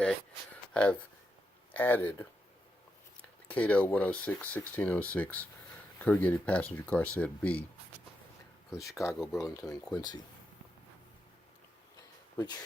Okay, I have added the Kato 106-1606 corrugated passenger car set B for the Chicago, Burlington, and Quincy, which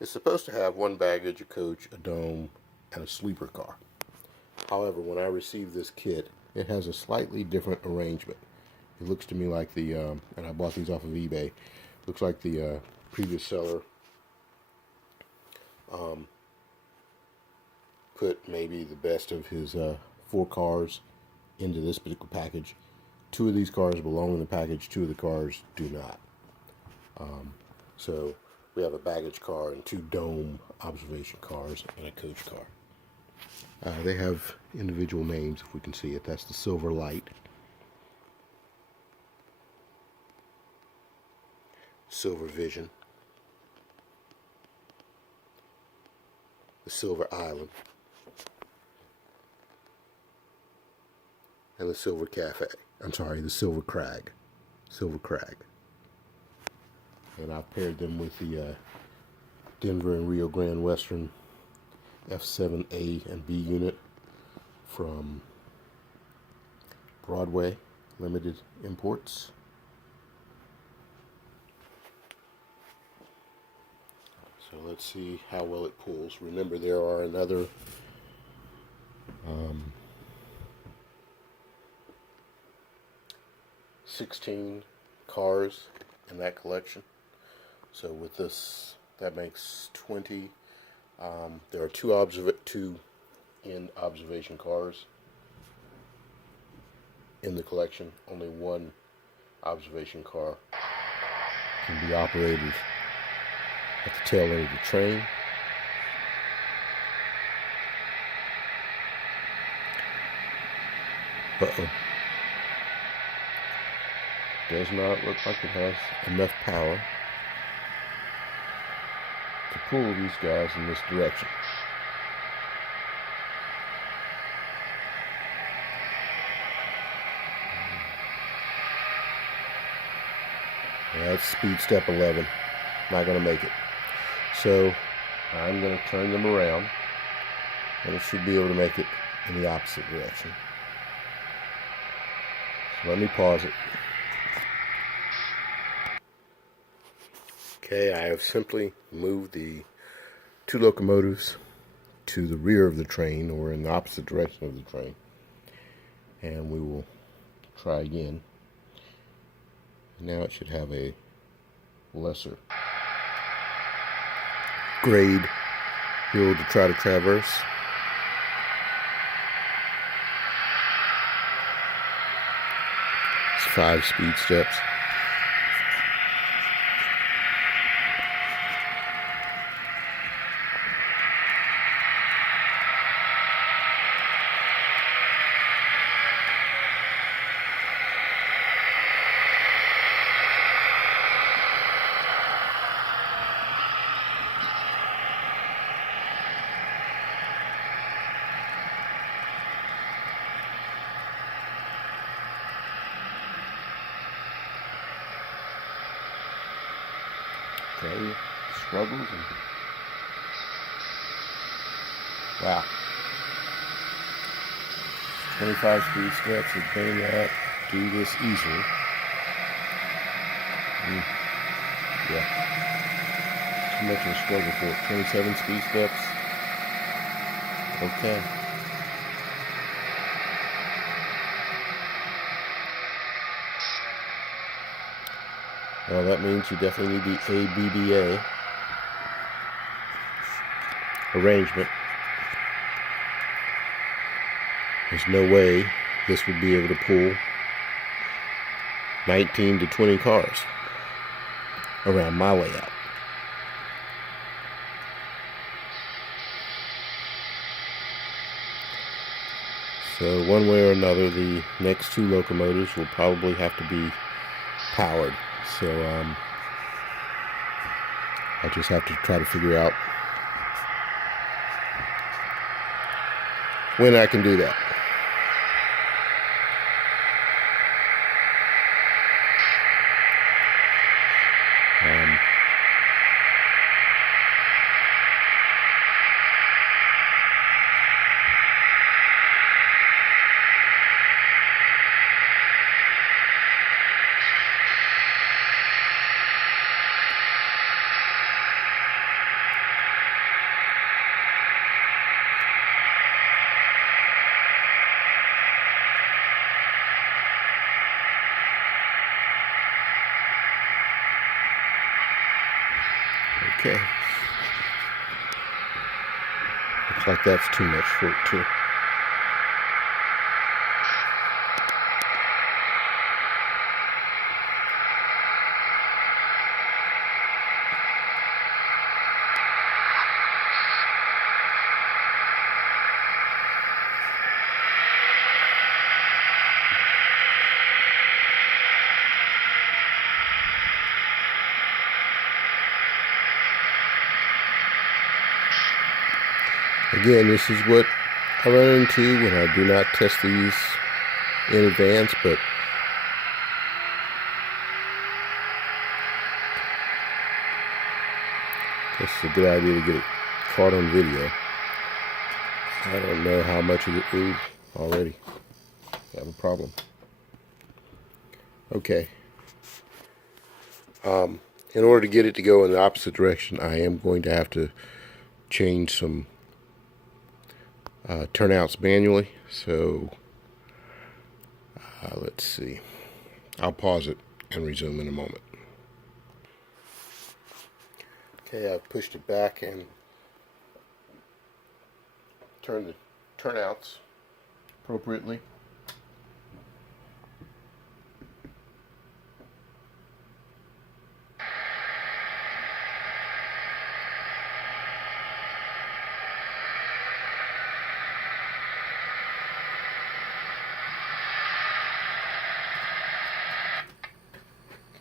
is supposed to have one baggage, a coach, a dome, and a sleeper car. However, when I received this kit, it has a slightly different arrangement. It looks to me like the, and I bought these off of eBay, looks like the previous seller put maybe the best of his 4 cars into this particular package. 2 of these cars belong in the package, 2 of the cars do not. So we have a baggage car and 2 dome observation cars and a coach car. They have individual names, if we can see it. That's the Silver Light, Silver Vision, the Silver Island, and the Silver Cafe. I'm sorry, the Silver Crag. Silver Crag. And I've paired them with the Denver and Rio Grande Western F7 A&B unit from Broadway Limited Imports. So let's see how well it pulls. Remember, there are another 16 cars in that collection. So with this, that makes 20. There are 2 end observation cars in the collection. Only 1 observation car can be operated at the tail end of the train. Uh-oh. Does not look like it has enough power to pull these guys in this direction. That's speed step 11. Not going to make it. So I'm going to turn them around, and it should be able to make it in the opposite direction. So let me pause it. Okay, I have simply moved the 2 locomotives to the rear of the train, or in the opposite direction of the train, and we will try again. Now it should have a lesser grade hill to try to traverse. It's 5 speed steps. Okay, struggles and wow. 25 speed steps would bring that, do this easily. Yeah. Too much of a struggle for it. 27 speed steps. Okay. Well, that means you definitely need the ABBA arrangement. There's no way this would be able to pull 19 to 20 cars around my layout. So one way or another, the next 2 locomotives will probably have to be powered. So I just have to try to figure out when I can do that. Okay. Looks like that's too much for it too. Again, this is what I run into when I do not test these in advance, but this is a good idea to get it caught on video. I don't know how much of it moved already. I have a problem. Okay. In order to get it to go in the opposite direction, I am going to have to change some turnouts manually. So let's see. I'll pause it and resume in a moment. Okay, I've pushed it back and turned the turnouts appropriately.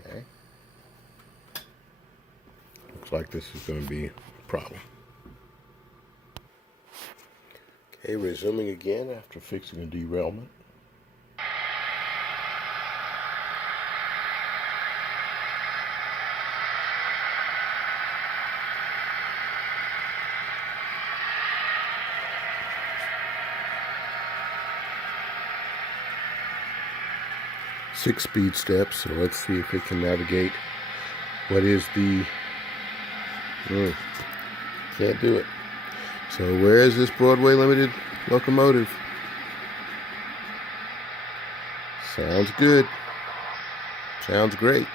Okay. Looks like this is going to be a problem. Okay, resuming again after fixing a derailment. Six speed steps, so let's see if it can navigate what is the... can't do it. So where is this Broadway Limited locomotive? Sounds good. Sounds great.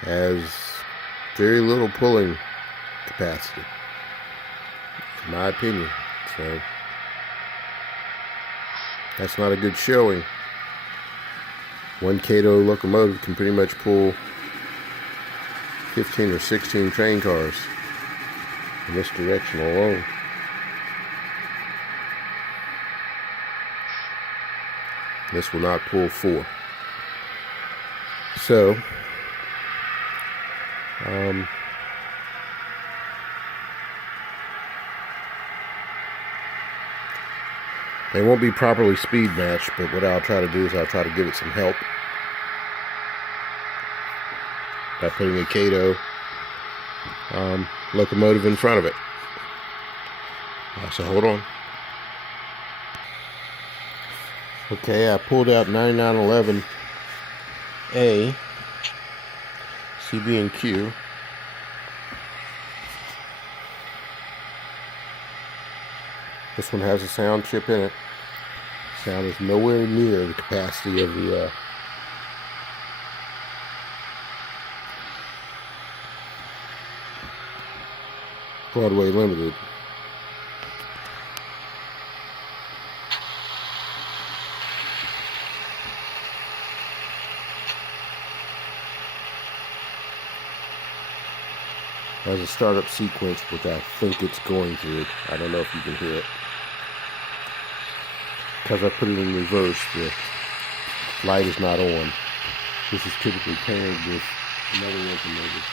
Has very little pulling capacity, in my opinion. So that's not a good showing. One Kato locomotive can pretty much pull 15 or 16 train cars in this direction alone. This will not pull 4. So, they won't be properly speed matched, but what I'll try to do is I'll try to give it some help by putting a Kato locomotive in front of it. So hold on. Okay, I pulled out 9911A CB&Q. This one has a sound chip in it. Sound is nowhere near the capacity of the Broadway Limited. Has a startup sequence, which I think it's going through. I don't know if you can hear it. Because I put it in reverse, the light is not on. This is typically paired with another locomotive.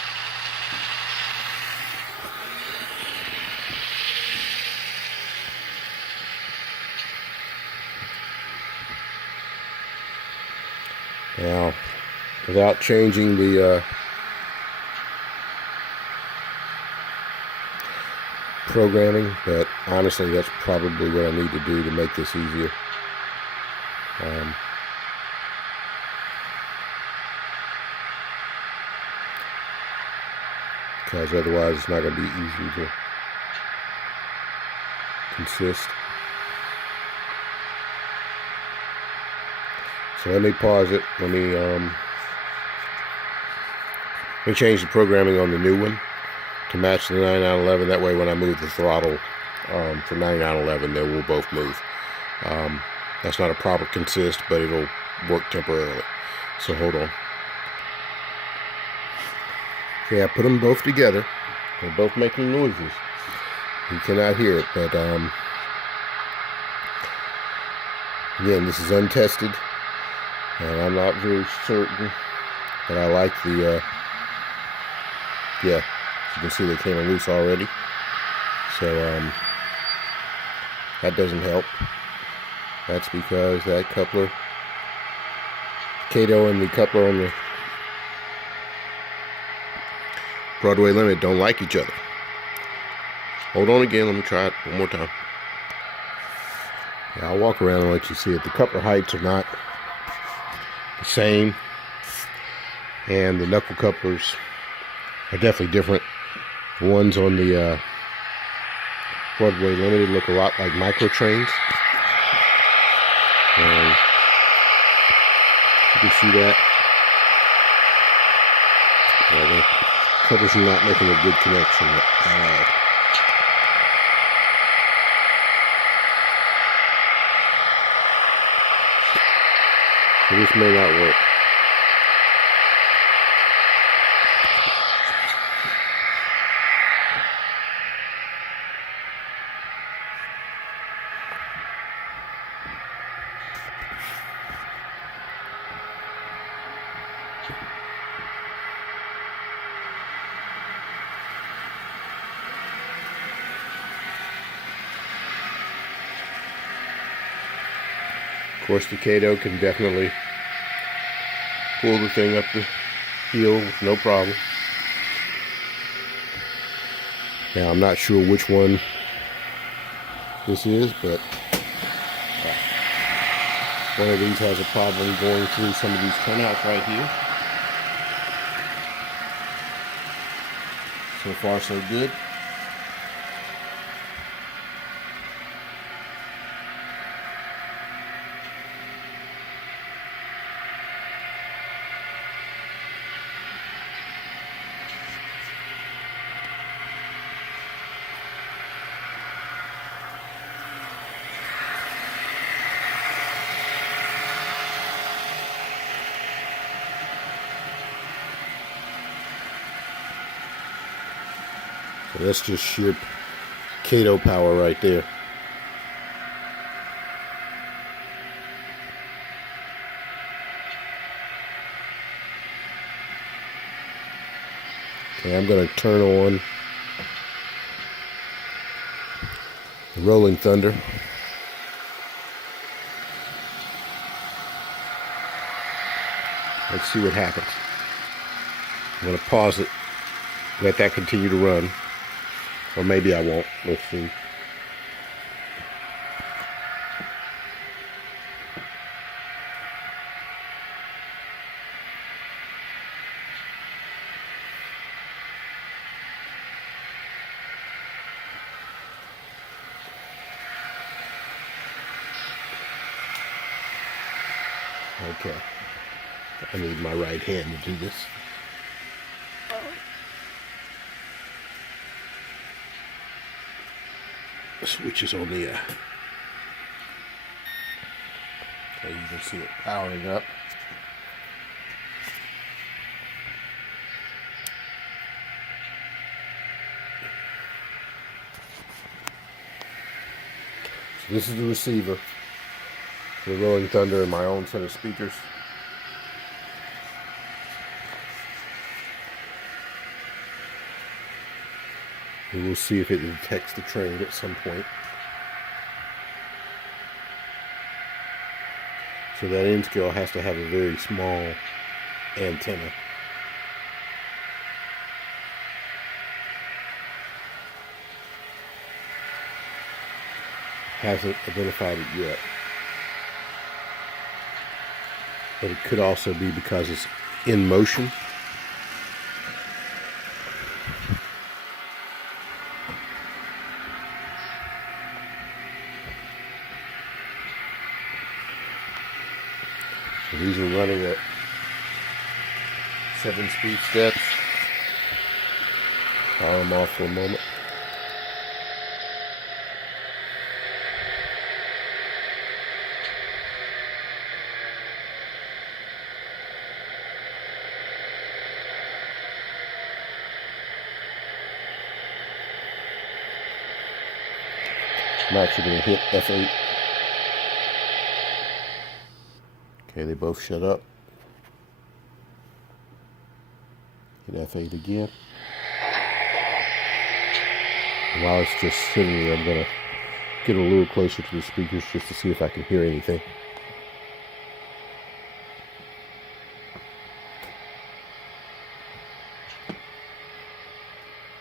Now, without changing the programming, but honestly that's probably what I need to do to make this easier. Because otherwise it's not going to be easy to consist. So let me pause it. Let me We changed the programming on the new one to match the 9911. That way when I move the throttle to 9911, they will both move. That's not a proper consist, but it'll work temporarily. So hold on. Okay, I put them both together. They're both making noises. You cannot hear it, but again, this is untested, and I'm not very certain, but I like the, yeah, as you can see they came loose already, so that doesn't help. That's because that coupler, Kato and the coupler on the Broadway Limited don't like each other. Hold on again, let me try it one more time. Yeah, I'll walk around and let you see it. The coupler heights are not the same, and the knuckle couplers are definitely different. The ones on the Broadway Limited look a lot like micro trains. And you can see that. Yeah, the couplers are not making a good connection at all. So this may not work. Of course, the Kato can definitely pull the thing up the hill with no problem. Now, I'm not sure which one this is, but one of these has a problem going through some of these turnouts right here. So far, so good. So that's just sheer Kato power right there. Okay, I'm going to turn on the Rolling Thunder. Let's see what happens. I'm going to pause it, let that continue to run. Or maybe I won't. Let's see. Okay. I need my right hand to do this. Switch is on the so you can see it powering up. So this is the receiver for the Rolling Thunder and my own set of speakers. We will see if it detects the train at some point. So that end scale has to have a very small antenna. Hasn't identified it yet. But it could also be because it's in motion. So these are running at 7 speed steps. Power them off for a moment. I'm actually going to hit F8. Okay, they both shut up. Hit F8 again. And while it's just sitting there, I'm going to get a little closer to the speakers just to see if I can hear anything.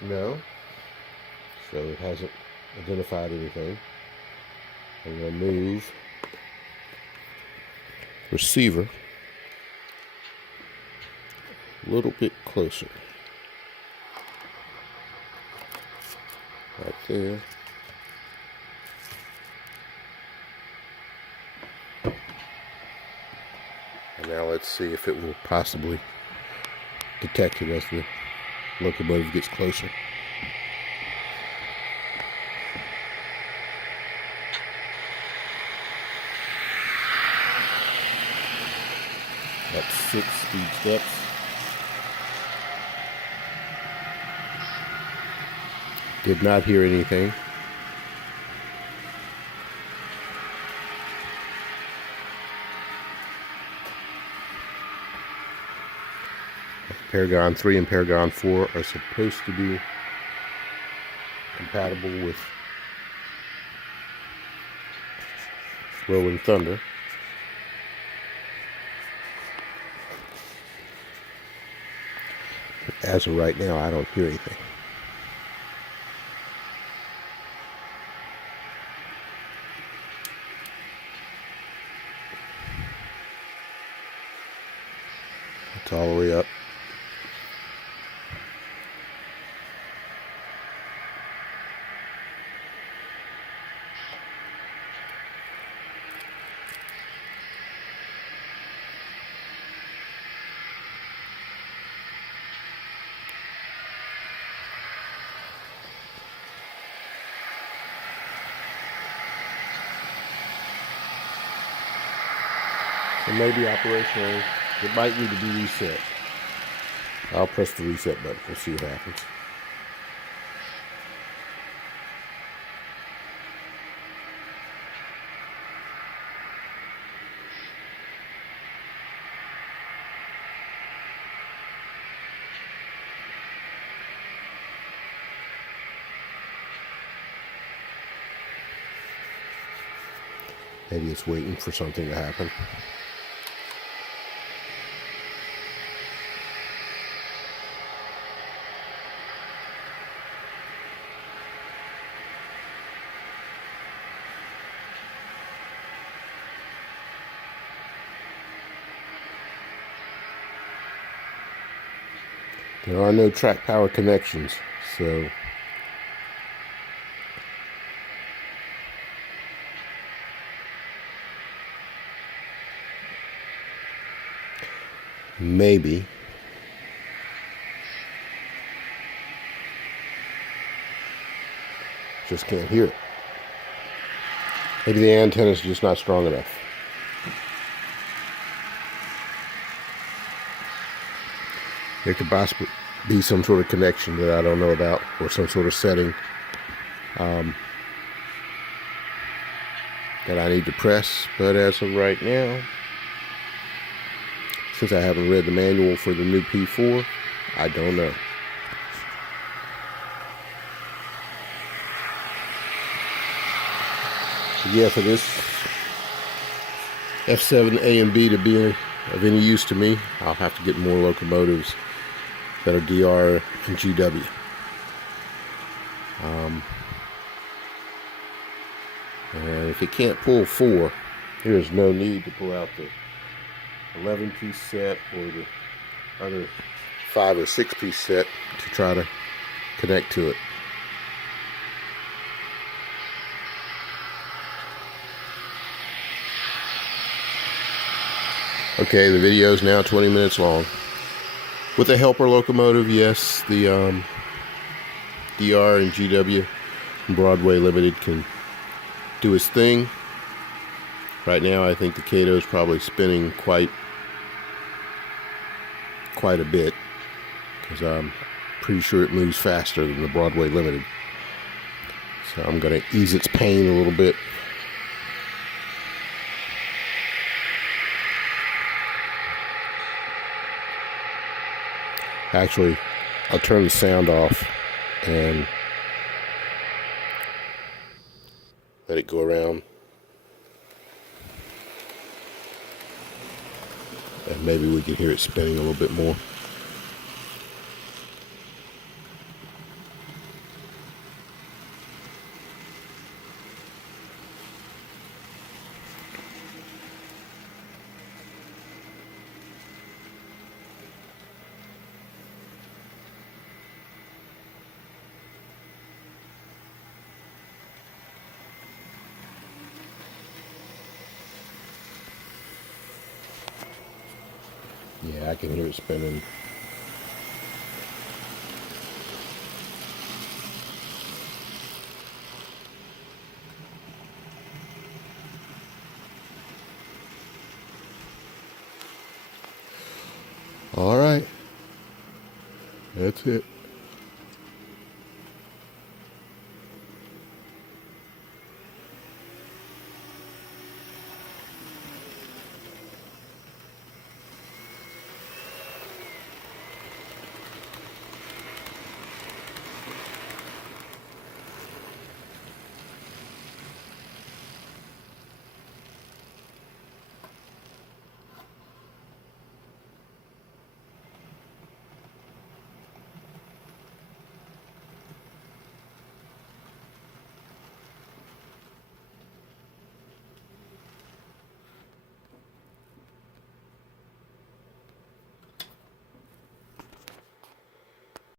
No. So it hasn't identified anything. I'm going to move receiver a little bit closer. Right there. And now let's see if it will possibly detect it as the locomotive gets closer. That's 6 speed steps. Did not hear anything. Paragon 3 and Paragon 4 are supposed to be compatible with Rolling Thunder. But as of right now, I don't hear anything. It's all the way up. It may be operational. It might need to be reset. I'll press the reset button. We'll see what happens. Maybe it's waiting for something to happen. There are no track power connections, so maybe just can't hear it. Maybe the antenna is just not strong enough. There could possibly be some sort of connection that I don't know about, or some sort of setting that I need to press. But as of right now, since I haven't read the manual for the new P4, I don't know. So yeah, for this F7 A&B to be of any use to me, I'll have to get more locomotives that are DRGW. And if it can't pull 4, there's no need to pull out the 11-piece set or the other 5 or 6-piece set to try to connect to it. Okay, the video is now 20 minutes long. With a helper locomotive, yes, the DRGW and Broadway Limited can do its thing. Right now, I think the Kato is probably spinning quite a bit, because I'm pretty sure it moves faster than the Broadway Limited. So I'm going to ease its pain a little bit. Actually, I'll turn the sound off and let it go around. And maybe we can hear it spinning a little bit more. Yeah, I can hear it spinning. All right. That's it.